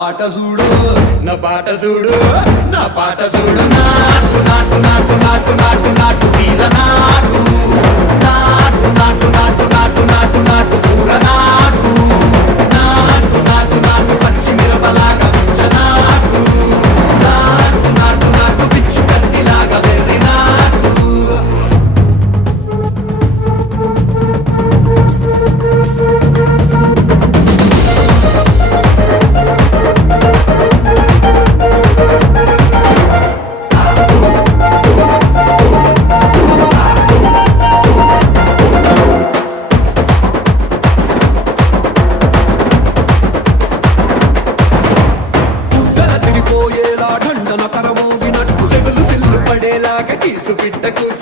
పాట చూడు నా పాట చూడు నా పాట చూడు నాటు నాటు నాటు నాటు నాటు నాటు తీర నాటు నాటు నాటు నాటు నాటు నాటు నాటు కూర నాటు నాటు నాటు నాటు పచ్చి మిరపలాగా పిచ్చ నాటు నాటు నాటు నాటు పిచ్చు కత్తిలాగా వెర్రి నాటు దండన కరమోగినట్టు సెగలు సిల్లు పడేలాగా కీసు పిట్ట కూసి